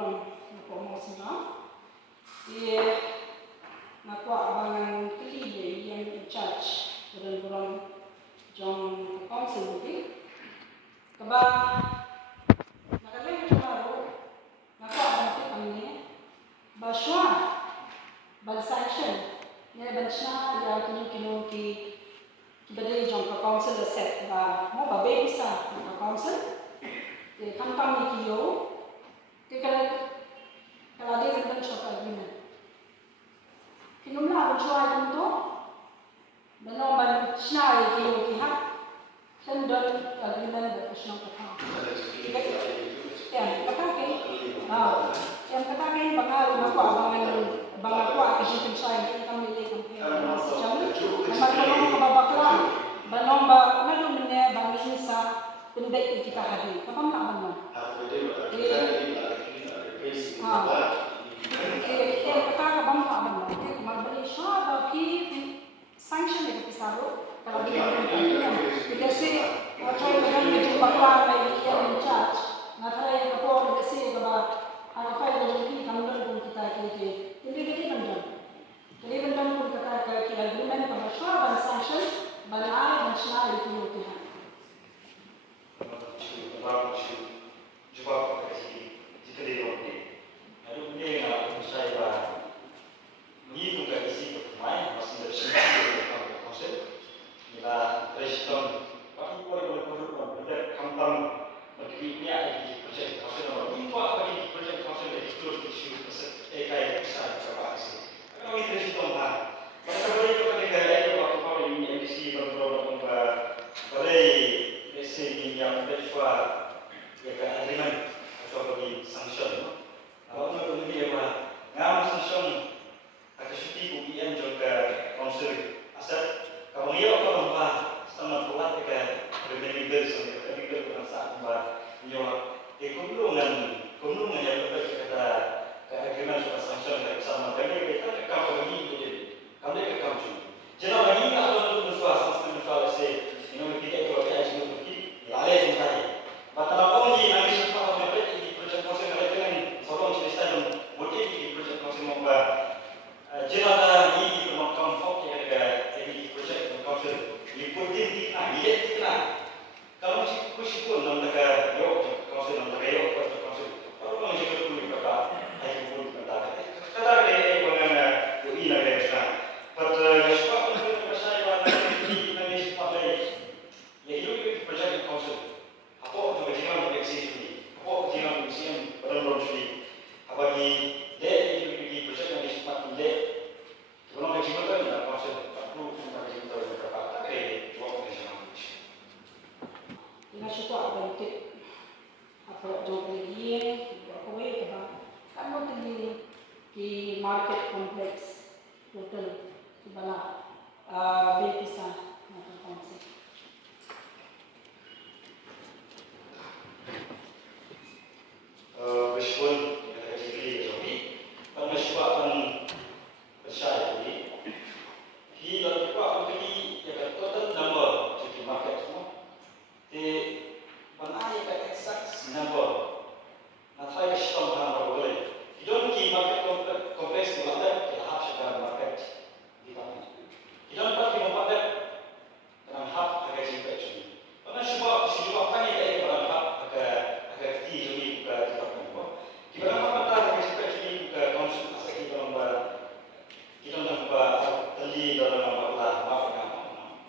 burang nako mo sila. Nako abangan kili yang charge burang jong council meeting. Kaba nakalay tomorrow nako abanti kami baswa bal sanction ne bansha ya kino ki badai jong council set ba mo ba be bisa council ke kam ni kiyo ke kala de ban chota agreement kinumla ban chwa dum to banom ban shnai kiyo ki ha sendon agreement da kusno ka yang kata kan bangal na ko abangan ko akishin sai kami le kampiyon sa jam naman ko babakla banom ba nalum ne bangin sa pendek kita hadir kapam na ban kata kapam na ban marbali sha ki sanction ne pisaro kalau dia kasi atau dengan bakla lagi yang charge natrai ko kasi ba ang file ni kamdon pun kita kiki hindi bandam pun kata ke agreement pa siya ban sanction ban ay ban siya itu kita jawab kasi jika dia okey lalu dia nak saya ba ni tu kan isi pemain masih ada sini konsep ila preston pagi boleh berdekat kampung berkibnya di projek konsep nomor 5 bagi projek konsep dari terus isu kai besar berapa sih kalau itu preston lah pada boleh itu kan dia waktu kau ini MDC berprogram boleh resi yang bersua ya kan agreement atau bagi sanction kalau untuk ini apa ngam sanction atau cuti UPM juga konsep asal kalau ia kalau apa sama kuat ke remedial sampai remedial dengan saat bah nyawa kumulungan yang berbeza kata agreement atau sanction yang sama kami kita kau bagi itu kami ke kau tu jangan bagi kalau untuk mensuah se kita itu ada aja untuk lalai sampai batang ni nanti semua orang berada di projek konsep mereka dengan sorong cerita dan motif di projek konsep mereka jangan ni bermakam fok yang ada di projek konsep liputin tikna lihat tikna kalau kusi pun nama negara yo konsep nama negara yo konsep orang yang juga pun berkata ayat pun berkata kata dia dengan UI negara Islam but sebab untuk saya pada ini nanti pada ya itu projek konsep apa juga jangan bereksisi ini apa jangan bereksisi benar-benar ini apa ni dia itu projek yang disebut dia kalau kita cuma tahu nak konsep perlu kita cuma tahu berapa tapi jawab ni jangan ina syukur abang tip apa jawab lagi apa way ba kamu tadi di market complex hotel di bala Belkisa na konsep Visual activity jobi pengesuatan besar ini kita dapat beli yang total number di market semua di mana yang exact number nak saya sistem number boleh kita di market kompleks itu ada kita harus ada market di dalam kita dapat membuat dalam hak agak juga cuma karena sebab apa yang kita dalam hak agak tinggi juga kita kita dapat agak juga cuma konsum asal kita nampak tadi dalam nampak maaf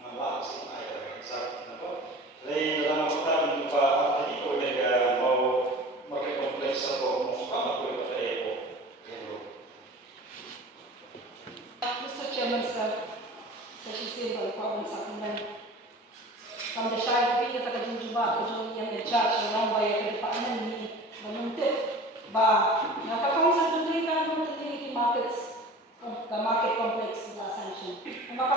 nampak sih ayat exact nampak lain dalam nampak nampak tadi kalau dia mau market kompleks atau mau suka apa boleh saya Mr. Chairman sir saya sisi kalau sa kuman kami saya kita tak jumpa kejadian yang charge orang bayar ke depan ni menuntuk ba nakakonsep tadi kan tadi di market complex la sanction maka